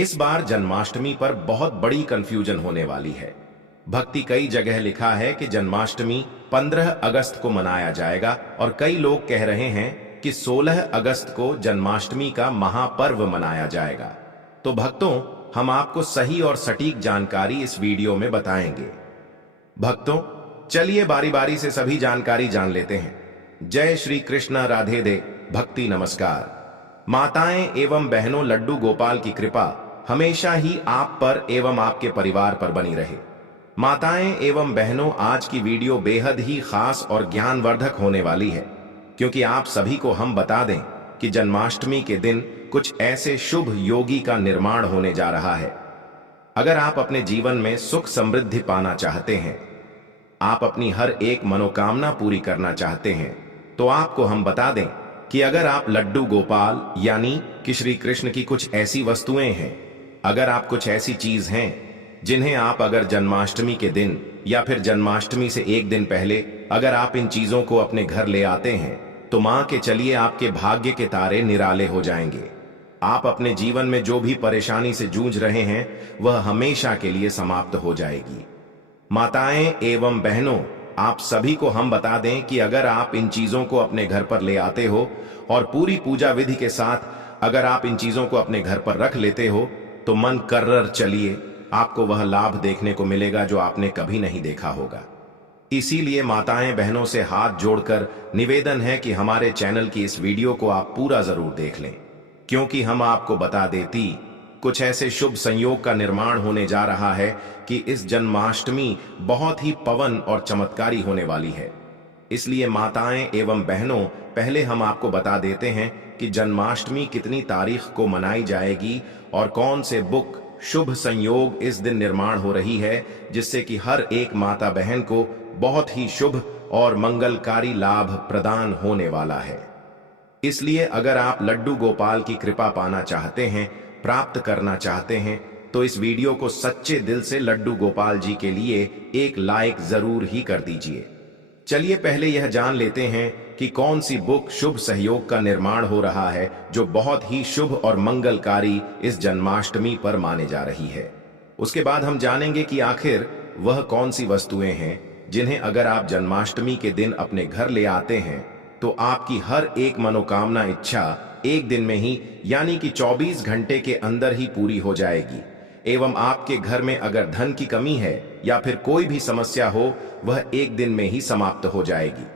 इस बार जन्माष्टमी पर बहुत बड़ी कंफ्यूजन होने वाली है। भक्ति कई जगह लिखा है कि जन्माष्टमी 15 अगस्त को मनाया जाएगा और कई लोग कह रहे हैं कि 16 अगस्त को जन्माष्टमी का महापर्व मनाया जाएगा। तो भक्तों, हम आपको सही और सटीक जानकारी इस वीडियो में बताएंगे। भक्तों, चलिए बारी बारी से सभी जानकारी जान लेते हैं। जय श्री कृष्ण, राधे दे भक्ति, नमस्कार। माताएं एवं बहनों, लड्डू गोपाल की कृपा हमेशा ही आप पर एवं आपके परिवार पर बनी रहे। माताएं एवं बहनों, आज की वीडियो बेहद ही खास और ज्ञानवर्धक होने वाली है, क्योंकि आप सभी को हम बता दें कि जन्माष्टमी के दिन कुछ ऐसे शुभ योगी का निर्माण होने जा रहा है। अगर आप अपने जीवन में सुख समृद्धि पाना चाहते हैं, आप अपनी हर एक मनोकामना पूरी करना चाहते हैं, तो आपको हम बता दें कि अगर आप लड्डू गोपाल यानी कि श्री कृष्ण की कुछ ऐसी वस्तुएं हैं, अगर आप कुछ ऐसी चीज हैं जिन्हें आप अगर जन्माष्टमी के दिन या फिर जन्माष्टमी से एक दिन पहले अगर आप इन चीजों को अपने घर ले आते हैं, तो मान के चलिए आपके भाग्य के तारे निराले हो जाएंगे। आप अपने जीवन में जो भी परेशानी से जूझ रहे हैं, वह हमेशा के लिए समाप्त हो जाएगी। माताएं एवं बहनों, आप सभी को हम बता दें कि अगर आप इन चीजों को अपने घर पर ले आते हो और पूरी पूजा विधि के साथ अगर आप इन चीजों को अपने घर पर रख लेते हो, तो मन कर्रर चलिए आपको वह लाभ देखने को मिलेगा जो आपने कभी नहीं देखा होगा। इसीलिए माताएं बहनों से हाथ जोड़कर निवेदन है कि हमारे चैनल की इस वीडियो को आप पूरा जरूर देख लें, क्योंकि हम आपको बता देती कुछ ऐसे शुभ संयोग का निर्माण होने जा रहा है कि इस जन्माष्टमी बहुत ही पवन और चमत्कारी होने वाली है। इसलिए माताएं एवं बहनों, पहले हम आपको बता देते हैं कि जन्माष्टमी कितनी तारीख को मनाई जाएगी और कौन से बुक शुभ संयोग इस दिन निर्माण हो रही है, जिससे कि हर एक माता बहन को बहुत ही शुभ और मंगलकारी लाभ प्रदान होने वाला है। इसलिए अगर आप लड्डू गोपाल की कृपा पाना चाहते हैं, प्राप्त करना चाहते हैं, तो इस वीडियो को सच्चे दिल से लड्डू गोपाल जी के लिए एक लाइक जरूर ही कर दीजिए। चलिए पहले यह जान लेते हैं कि कौन सी बुक शुभ सहयोग का निर्माण हो रहा है, जो बहुत ही शुभ और मंगलकारी इस जन्माष्टमी पर माने जा रही है। उसके बाद हम जानेंगे कि आखिर वह कौन सी वस्तुएं हैं जिन्हें अगर आप जन्माष्टमी के दिन अपने घर ले आते हैं, तो आपकी हर एक मनोकामना इच्छा एक दिन में ही यानी कि 24 घंटे के अंदर ही पूरी हो जाएगी, एवं आपके घर में अगर धन की कमी है या फिर कोई भी समस्या हो, वह एक दिन में ही समाप्त हो जाएगी।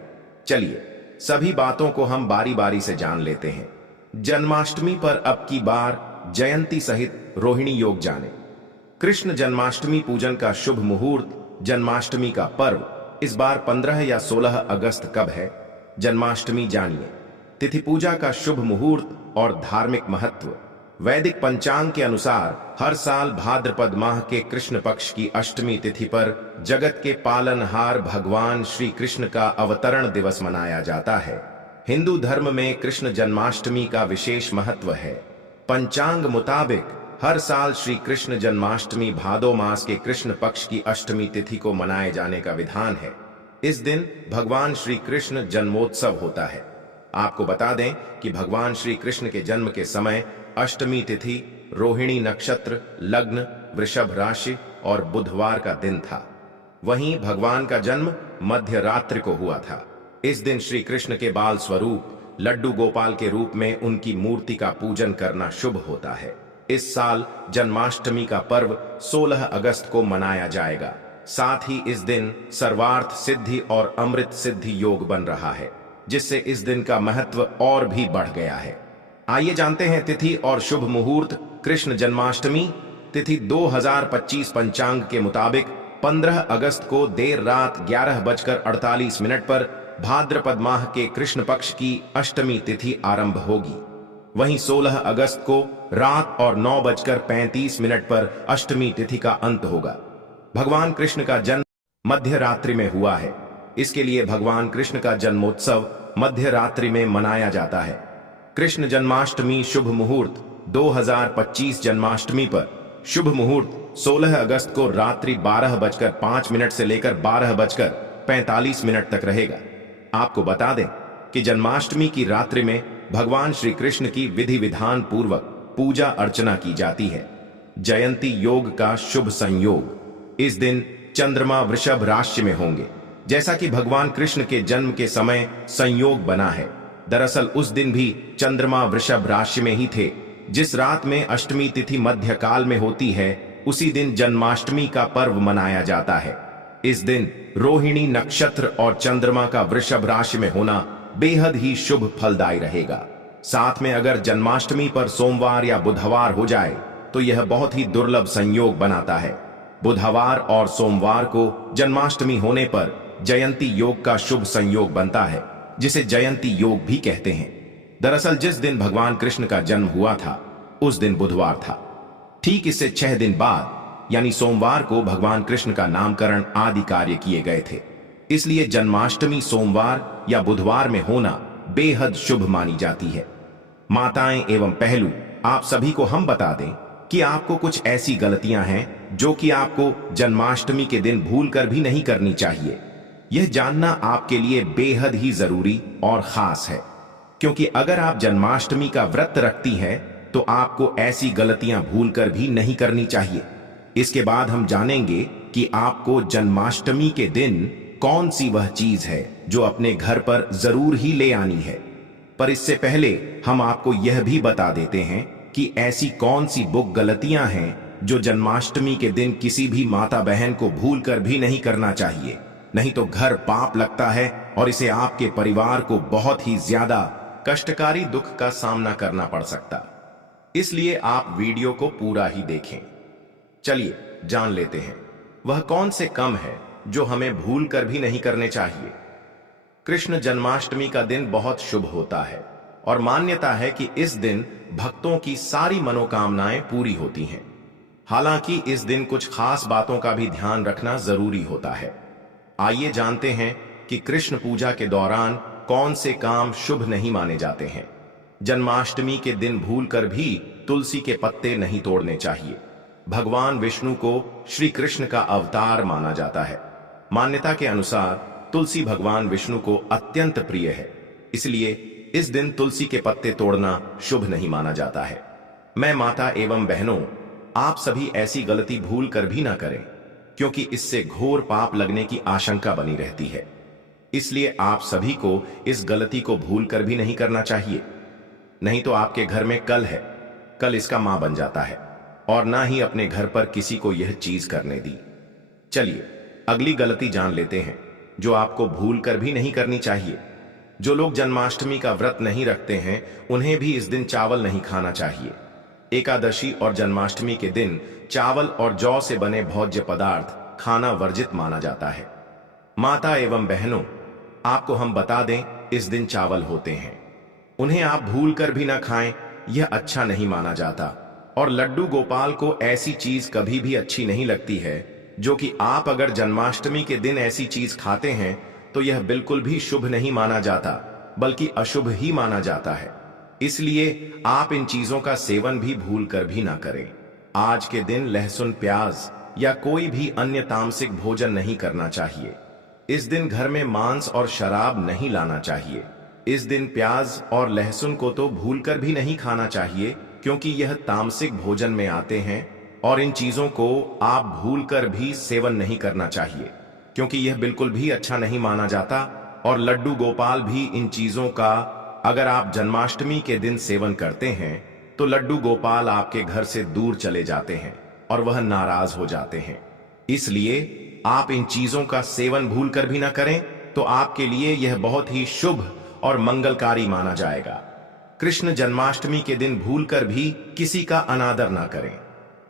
चलिए सभी बातों को हम बारी बारी से जान लेते हैं। जन्माष्टमी पर अब की बार जयंती सहित रोहिणी योग जाने। कृष्ण जन्माष्टमी पूजन का शुभ मुहूर्त, जन्माष्टमी का पर्व इस बार 15 या 16 अगस्त कब है, जन्माष्टमी जानिए। तिथि, पूजा का शुभ मुहूर्त और धार्मिक महत्व। वैदिक पंचांग के अनुसार हर साल भाद्रपद माह के कृष्ण पक्ष की अष्टमी तिथि पर जगत के पालनहार भगवान श्री कृष्ण का अवतरण दिवस मनाया जाता है। हिंदू धर्म में कृष्ण जन्माष्टमी का विशेष महत्व है। पंचांग मुताबिक हर साल श्री कृष्ण जन्माष्टमी भादो मास के कृष्ण पक्ष की अष्टमी तिथि को मनाए जाने का विधान है। इस दिन भगवान श्री कृष्ण जन्मोत्सव होता है। आपको बता दें कि भगवान श्री कृष्ण के जन्म के समय अष्टमी तिथि, रोहिणी नक्षत्र, लग्न, वृषभ राशि और बुधवार का दिन था। वहीं भगवान का जन्म मध्य रात्रि को हुआ था। इस दिन श्री कृष्ण के बाल स्वरूप लड्डू गोपाल के रूप में उनकी मूर्ति का पूजन करना शुभ होता है। इस साल जन्माष्टमी का पर्व 16 अगस्त को मनाया जाएगा। साथ ही इस दिन सर्वार्थ सिद्धि और अमृत सिद्धि योग बन रहा है, जिससे इस दिन का महत्व और भी बढ़ गया है। आइए जानते हैं तिथि और शुभ मुहूर्त। कृष्ण जन्माष्टमी तिथि 2025 पंचांग के मुताबिक 15 अगस्त को देर रात 11:48 पर भाद्रपद माह के कृष्ण पक्ष की अष्टमी तिथि आरंभ होगी। वहीं 16 अगस्त को रात और 9:35 पर अष्टमी तिथि का अंत होगा। भगवान कृष्ण का जन्म मध्य रात्रि में हुआ है, इसके लिए भगवान कृष्ण का जन्मोत्सव मध्य रात्रि में मनाया जाता है। कृष्ण जन्माष्टमी शुभ मुहूर्त 2025 जन्माष्टमी पर शुभ मुहूर्त 16 अगस्त को रात्रि 12:05 से लेकर 12:45 तक रहेगा। आपको बता दें कि जन्माष्टमी की रात्रि में भगवान श्री कृष्ण की विधि विधान पूर्वक पूजा अर्चना की जाती है। जयंती योग का शुभ संयोग। इस दिन चंद्रमा वृषभ राशि में होंगे, जैसा कि भगवान कृष्ण के जन्म के समय संयोग बना है। दरअसल उस दिन भी चंद्रमा वृषभ राशि में ही थे। जिस रात में अष्टमी तिथि मध्य काल में होती है, उसी दिन जन्माष्टमी का पर्व मनाया जाता है। इस दिन रोहिणी नक्षत्र और चंद्रमा का वृषभ राशि में होना बेहद ही शुभ फलदायी रहेगा। साथ में अगर जन्माष्टमी पर सोमवार या बुधवार हो जाए तो यह बहुत ही दुर्लभ संयोग बनाता है। बुधवार और सोमवार को जन्माष्टमी होने पर जयंती योग का शुभ संयोग बनता है, जिसे जयंती योग भी कहते हैं। दरअसल जिस दिन भगवान कृष्ण का जन्म हुआ था उस दिन बुधवार था। ठीक इससे 6 दिन बाद यानी सोमवार को भगवान कृष्ण का नामकरण आदि कार्य किए गए थे। इसलिए जन्माष्टमी सोमवार या बुधवार में होना बेहद शुभ मानी जाती है। माताएं एवं पहलू, आप सभी को हम बता दें कि आपको कुछ ऐसी गलतियां हैं जो कि आपको जन्माष्टमी के दिन भूलकर भी नहीं करनी चाहिए। यह जानना आपके लिए बेहद ही जरूरी और खास है, क्योंकि अगर आप जन्माष्टमी का व्रत रखती हैं तो आपको ऐसी गलतियां भूलकर भी नहीं करनी चाहिए। इसके बाद हम जानेंगे कि आपको जन्माष्टमी के दिन कौन सी वह चीज है जो अपने घर पर जरूर ही ले आनी है। पर इससे पहले हम आपको यह भी बता देते हैं कि ऐसी कौन सी बुक गलतियां हैं जो जन्माष्टमी के दिन किसी भी माता बहन को भूलकर भी नहीं करना चाहिए, नहीं तो घर पाप लगता है और इसे आपके परिवार को बहुत ही ज्यादा कष्टकारी दुख का सामना करना पड़ सकता। इसलिए आप वीडियो को पूरा ही देखें। चलिए जान लेते हैं वह कौन से काम है जो हमें भूल कर भी नहीं करने चाहिए। कृष्ण जन्माष्टमी का दिन बहुत शुभ होता है और मान्यता है कि इस दिन भक्तों की सारी मनोकामनाएं पूरी होती हैं। हालांकि इस दिन कुछ खास बातों का भी ध्यान रखना जरूरी होता है। आइए जानते हैं कि कृष्ण पूजा के दौरान कौन से काम शुभ नहीं माने जाते हैं। जन्माष्टमी के दिन भूलकर भी तुलसी के पत्ते नहीं तोड़ने चाहिए। भगवान विष्णु को श्री कृष्ण का अवतार माना जाता है। मान्यता के अनुसार तुलसी भगवान विष्णु को अत्यंत प्रिय है, इसलिए इस दिन तुलसी के पत्ते तोड़ना शुभ नहीं माना जाता है। मैं माता एवं बहनों, आप सभी ऐसी गलती भूल कर भी ना करें, क्योंकि इससे घोर पाप लगने की आशंका बनी रहती है। इसलिए आप सभी को इस गलती को भूल कर भी नहीं करना चाहिए, नहीं तो आपके घर में कल इसका मां बन जाता है और ना ही अपने घर पर किसी को यह चीज करने दी। चलिए अगली गलती जान लेते हैं जो आपको भूल कर भी नहीं करनी चाहिए। जो लोग जन्माष्टमी का व्रत नहीं रखते हैं उन्हें भी इस दिन चावल नहीं खाना चाहिए। एकादशी और जन्माष्टमी के दिन चावल और जौ से बने भोज्य पदार्थ खाना वर्जित माना जाता है। माता एवं बहनों, आपको हम बता दें इस दिन चावल होते हैं, उन्हें आप भूल कर भी ना खाएं, यह अच्छा नहीं माना जाता। और लड्डू गोपाल को ऐसी चीज कभी भी अच्छी नहीं लगती है जो कि आप अगर जन्माष्टमी के दिन ऐसी चीज खाते हैं तो यह बिल्कुल भी शुभ नहीं माना जाता, बल्कि अशुभ ही माना जाता है। इसलिए आप इन चीजों का सेवन भी भूल कर भी ना करें। आज के दिन लहसुन, प्याज या कोई भी अन्य तामसिक भोजन नहीं करना चाहिए। इस दिन घर में मांस और शराब नहीं लाना चाहिए। इस दिन प्याज और लहसुन को तो भूलकर भी नहीं खाना चाहिए, क्योंकि यह तामसिक भोजन में आते हैं और इन चीजों को आप भूलकर भी सेवन नहीं करना चाहिए, क्योंकि यह बिल्कुल भी अच्छा नहीं माना जाता। और लड्डू गोपाल भी इन चीजों का अगर आप जन्माष्टमी के दिन सेवन करते हैं तो लड्डू गोपाल आपके घर से दूर चले जाते हैं और वह नाराज हो जाते हैं। इसलिए आप इन चीजों का सेवन भूलकर भी ना करें तो आपके लिए यह बहुत ही शुभ और मंगलकारी माना जाएगा। कृष्ण जन्माष्टमी के दिन भूलकर भी किसी का अनादर ना करें।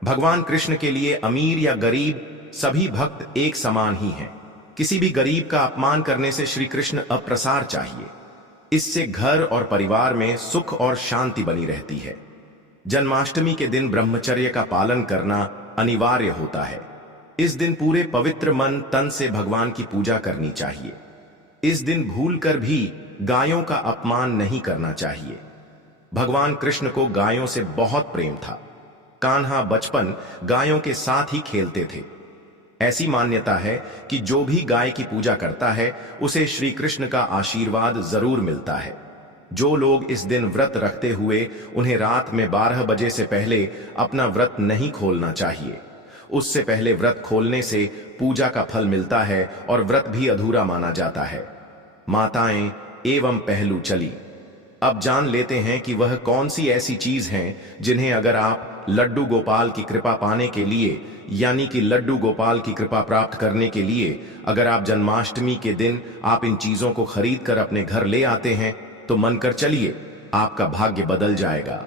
भगवान कृष्ण के लिए अमीर या गरीब सभी भक्त एक समान ही हैं। किसी भी गरीब का अपमान करने से श्री कृष्ण अप्रसार चाहिए। इससे घर और परिवार में सुख और शांति बनी रहती है। जन्माष्टमी के दिन ब्रह्मचर्य का पालन करना अनिवार्य होता है। इस दिन पूरे पवित्र मन तन से भगवान की पूजा करनी चाहिए। इस दिन भूलकर भी गायों का अपमान नहीं करना चाहिए। भगवान कृष्ण को गायों से बहुत प्रेम था। कान्हा बचपन गायों के साथ ही खेलते थे। ऐसी मान्यता है कि जो भी गाय की पूजा करता है उसे श्री कृष्ण का आशीर्वाद जरूर मिलता है। जो लोग इस दिन व्रत रखते हुए उन्हें रात में 12 बजे से पहले अपना व्रत नहीं खोलना चाहिए। उससे पहले व्रत खोलने से पूजा का फल मिलता है और व्रत भी अधूरा माना जाता है। माताएं एवं पहलू चली, अब जान लेते हैं कि वह कौन सी ऐसी चीज हैं जिन्हें अगर आप लड्डू गोपाल की कृपा पाने के लिए, यानी कि लड्डू गोपाल की कृपा प्राप्त करने के लिए अगर आप जन्माष्टमी के दिन आप इन चीजों को खरीद कर अपने घर ले आते हैं तो मनकर चलिए, आपका भाग्य बदल जाएगा।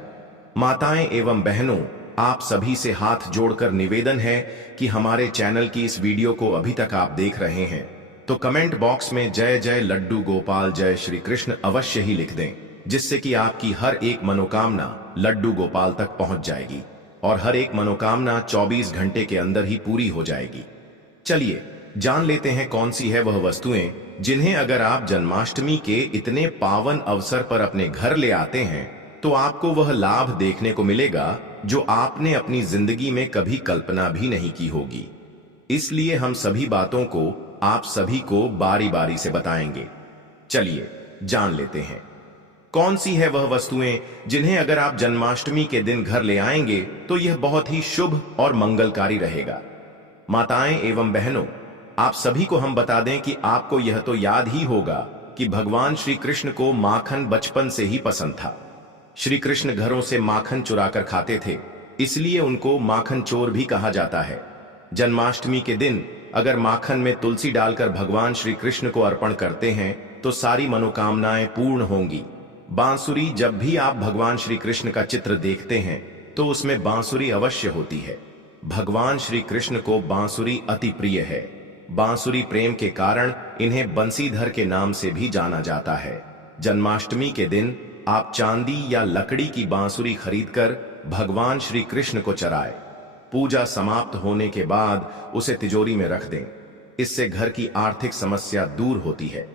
माताएं एवं बहनों, आप सभी से हाथ जोड़कर निवेदन है कि हमारे चैनल की इस वीडियो को अभी तक आप देख रहे हैं तो कमेंट बॉक्स में जय जय लड्डू गोपाल जय श्री कृष्ण अवश्य ही लिख दें, जिससे कि आपकी हर एक मनोकामना लड्डू गोपाल तक पहुंच जाएगी और हर एक मनोकामना 24 घंटे के अंदर ही पूरी हो जाएगी। चलिए जान लेते हैं कौन सी है वह वस्तुएं जिन्हें अगर आप जन्माष्टमी के इतने पावन अवसर पर अपने घर ले आते हैं तो आपको वह लाभ देखने को मिलेगा जो आपने अपनी जिंदगी में कभी कल्पना भी नहीं की होगी। इसलिए हम सभी बातों को आप सभी को बारी बारी से बताएंगे। चलिए जान लेते हैं कौन सी है वह वस्तुएं जिन्हें अगर आप जन्माष्टमी के दिन घर ले आएंगे तो यह बहुत ही शुभ और मंगलकारी रहेगा। माताएं एवं बहनों, आप सभी को हम बता दें कि आपको यह तो याद ही होगा कि भगवान श्री कृष्ण को माखन बचपन से ही पसंद था। श्री कृष्ण घरों से माखन चुराकर खाते थे, इसलिए उनको माखन चोर भी कहा जाता है। जन्माष्टमी के दिन अगर माखन में तुलसी डालकर भगवान श्री कृष्ण को अर्पण करते हैं तो सारी मनोकामनाएं पूर्ण होंगी। बांसुरी, जब भी आप भगवान श्री कृष्ण का चित्र देखते हैं तो उसमें बांसुरी अवश्य होती है। भगवान श्री कृष्ण को बांसुरी अति प्रिय है। बांसुरी प्रेम के कारण इन्हें बंसीधर के नाम से भी जाना जाता है। जन्माष्टमी के दिन आप चांदी या लकड़ी की बांसुरी खरीदकर भगवान श्री कृष्ण को चराएं। पूजा समाप्त होने के बाद उसे तिजोरी में रख दें, इससे घर की आर्थिक समस्या दूर होती है।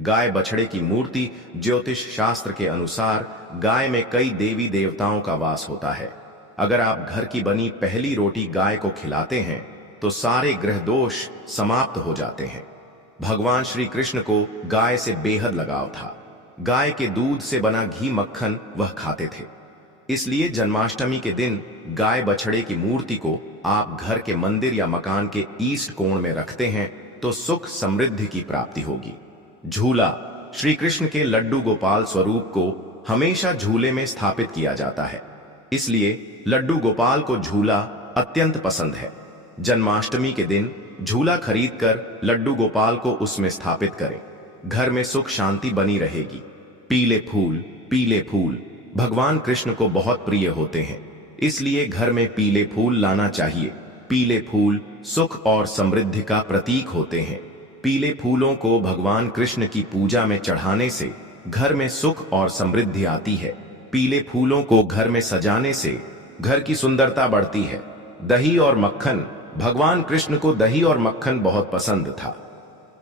गाय बछड़े की मूर्ति, ज्योतिष शास्त्र के अनुसार गाय में कई देवी देवताओं का वास होता है। अगर आप घर की बनी पहली रोटी गाय को खिलाते हैं तो सारे ग्रह दोष समाप्त हो जाते हैं। भगवान श्री कृष्ण को गाय से बेहद लगाव था। गाय के दूध से बना घी मक्खन वह खाते थे, इसलिए जन्माष्टमी के दिन गाय बछड़े की मूर्ति को आप घर के मंदिर या मकान के ईस्ट कोण में रखते हैं तो सुख समृद्धि की प्राप्ति होगी। झूला, श्री कृष्ण के लड्डू गोपाल स्वरूप को हमेशा झूले में स्थापित किया जाता है, इसलिए लड्डू गोपाल को झूला अत्यंत पसंद है। जन्माष्टमी के दिन झूला खरीदकर लड्डू गोपाल को उसमें स्थापित करें, घर में सुख शांति बनी रहेगी। पीले फूल भगवान कृष्ण को बहुत प्रिय होते हैं, इसलिए घर में पीले फूल लाना चाहिए। पीले फूल सुख और समृद्धि का प्रतीक होते हैं। पीले फूलों को भगवान कृष्ण की पूजा में चढ़ाने से घर में सुख और समृद्धि आती है। पीले फूलों को घर में सजाने से घर की सुंदरता बढ़ती है। दही और मक्खन, भगवान कृष्ण को दही और मक्खन बहुत पसंद था,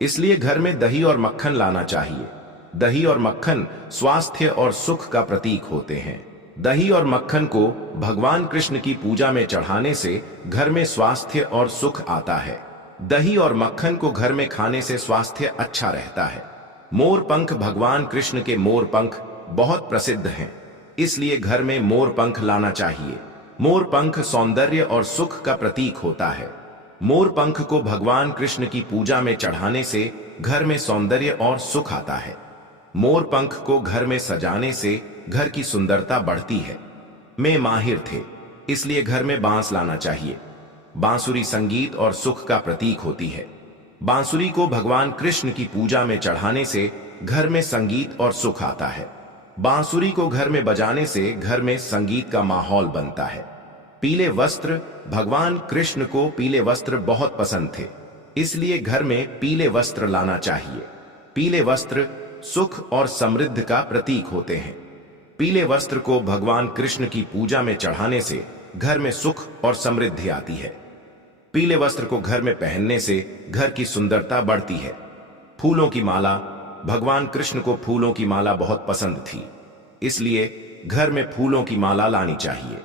इसलिए घर में दही और मक्खन लाना चाहिए। दही और मक्खन स्वास्थ्य और सुख का प्रतीक होते हैं। दही और मक्खन को भगवान कृष्ण की पूजा में चढ़ाने से घर में स्वास्थ्य और सुख आता है। दही और मक्खन को घर में खाने से स्वास्थ्य अच्छा रहता है। मोर पंख, भगवान कृष्ण के मोर पंख बहुत प्रसिद्ध हैं, इसलिए घर में मोर पंख लाना चाहिए। मोर पंख सौंदर्य और सुख का प्रतीक होता है। मोर पंख को भगवान कृष्ण की पूजा में चढ़ाने से घर में सौंदर्य और सुख आता है। मोर पंख को घर में सजाने से घर की सुंदरता बढ़ती है। में माहिर थे, इसलिए घर में बांस लाना चाहिए। बांसुरी संगीत और सुख का प्रतीक होती है। बांसुरी को भगवान कृष्ण की पूजा में चढ़ाने से घर में संगीत और सुख आता है। बांसुरी को घर में बजाने से घर में संगीत का माहौल बनता है। पीले वस्त्र, भगवान कृष्ण को पीले वस्त्र बहुत पसंद थे, इसलिए घर में पीले वस्त्र लाना चाहिए। पीले वस्त्र सुख और समृद्धि का प्रतीक होते हैं। पीले वस्त्र को भगवान कृष्ण की पूजा में चढ़ाने से घर में सुख और समृद्धि आती है। पीले वस्त्र को घर में पहनने से घर की सुंदरता बढ़ती है। फूलों की माला, भगवान कृष्ण को फूलों की माला बहुत पसंद थी, इसलिए घर में फूलों की माला लानी चाहिए।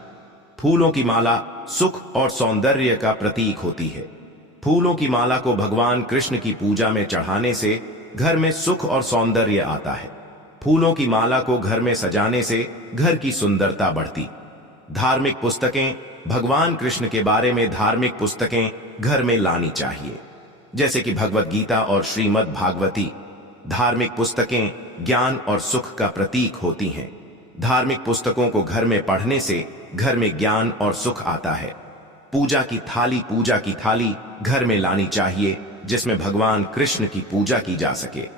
फूलों की माला सुख और सौंदर्य का प्रतीक होती है। फूलों की माला को भगवान कृष्ण की पूजा में चढ़ाने से घर में सुख और सौंदर्य आता है। फूलों की माला को घर में सजाने से घर की सुंदरता बढ़ती। धार्मिक पुस्तकें, भगवान कृष्ण के बारे में धार्मिक पुस्तकें घर में लानी चाहिए, जैसे कि भगवत गीता और श्रीमद् भागवती। धार्मिक पुस्तकें ज्ञान और सुख का प्रतीक होती हैं। धार्मिक पुस्तकों को घर में पढ़ने से घर में ज्ञान और सुख आता है। पूजा की थाली घर में लानी चाहिए, जिसमें भगवान कृष्ण की पूजा की जा सके।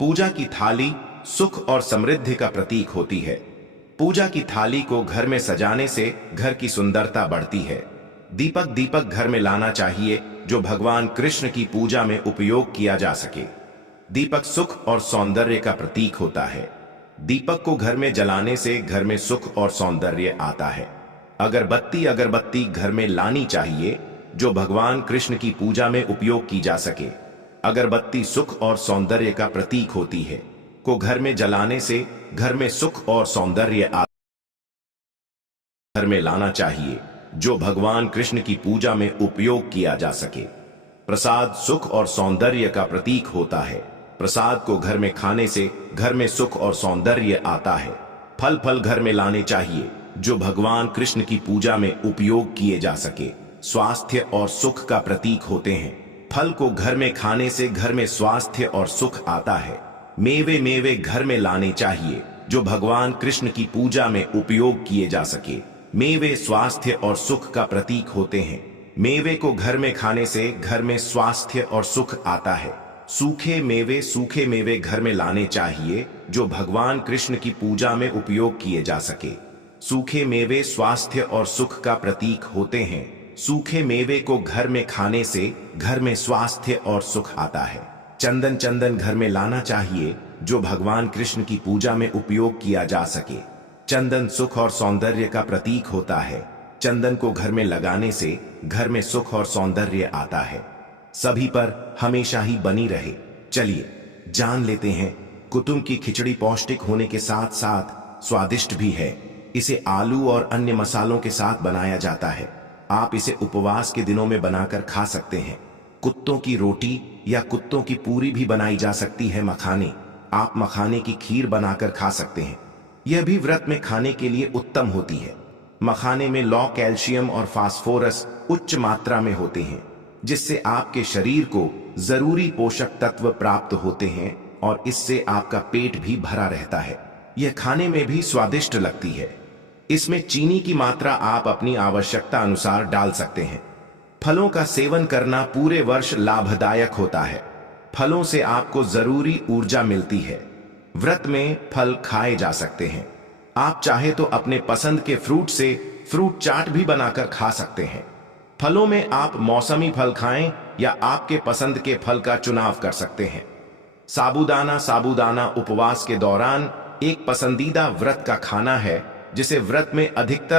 पूजा की थाली सुख और समृद्धि का प्रतीक होती है। पूजा की थाली को घर में सजाने से घर की सुंदरता बढ़ती है। दीपक घर में लाना चाहिए, जो भगवान कृष्ण की पूजा में उपयोग किया जा सके। दीपक सुख और सौंदर्य का प्रतीक होता है। दीपक को घर में जलाने से घर में सुख और सौंदर्य आता है। अगरबत्ती घर में लानी चाहिए, जो भगवान कृष्ण की पूजा में उपयोग की जा सके। अगरबत्ती सुख और सौंदर्य का प्रतीक होती है, को घर में जलाने से घर में सुख और सौंदर्य घर में लाना चाहिए, जो भगवान कृष्ण की पूजा में उपयोग किया जा सके। प्रसाद सुख और सौंदर्य का प्रतीक होता है। प्रसाद को घर में खाने से घर में सुख और सौंदर्य आता है। फल घर में लाने चाहिए, जो भगवान कृष्ण की पूजा में उपयोग किए जा सके। स्वास्थ्य और सुख का प्रतीक होते हैं। फल को घर में खाने से घर में स्वास्थ्य और सुख आता है। मेवे घर में लाने चाहिए, जो भगवान कृष्ण की पूजा में उपयोग किए जा सके। मेवे स्वास्थ्य और सुख का प्रतीक होते हैं। मेवे को घर में खाने से घर में स्वास्थ्य और सुख आता है। सूखे मेवे घर में लाने चाहिए, जो भगवान कृष्ण की पूजा में उपयोग किए जा सके। सूखे मेवे स्वास्थ्य और सुख का प्रतीक होते हैं। सूखे मेवे को घर में खाने से घर में स्वास्थ्य और सुख आता है। चंदन घर में लाना चाहिए, जो भगवान कृष्ण की पूजा में उपयोग किया जा सके। चंदन सुख और सौंदर्य का प्रतीक होता है। चंदन को घर में लगाने से घर में सुख और सौंदर्य आता है। सभी पर हमेशा ही बनी रहे। चलिए जान लेते हैं। कुटुंब की खिचड़ी पौष्टिक होने के साथ साथ स्वादिष्ट भी है। इसे आलू और अन्य मसालों के साथ बनाया जाता है। आप इसे उपवास के दिनों में बनाकर खा सकते हैं। कुत्तों की रोटी या कुत्तों की पूरी भी बनाई जा सकती है। मखाने, आप मखाने की खीर बनाकर खा सकते हैं। यह भी व्रत में खाने के लिए उत्तम होती है। मखाने में लौ, कैल्शियम और फास्फोरस उच्च मात्रा में होते हैं, जिससे आपके शरीर को जरूरी पोषक तत्व प्राप्त होते हैं और इससे आपका पेट भी भरा रहता है। यह खाने में भी स्वादिष्ट लगती है। इसमें चीनी की मात्रा आप अपनी आवश्यकता अनुसार डाल सकते हैं। फलों का सेवन करना पूरे वर्ष लाभदायक होता है। फलों से आपको जरूरी ऊर्जा मिलती है। व्रत में फल खाए जा सकते हैं। आप चाहे तो अपने पसंद के फ्रूट से फ्रूट चाट भी बनाकर खा सकते हैं। फलों में आप मौसमी फल खाएं या आपके पसंद के फल का चुनाव कर सकते हैं। साबूदाना उपवास के दौरान एक पसंदीदा व्रत का खाना है, जिसे व्रत में अधिकतर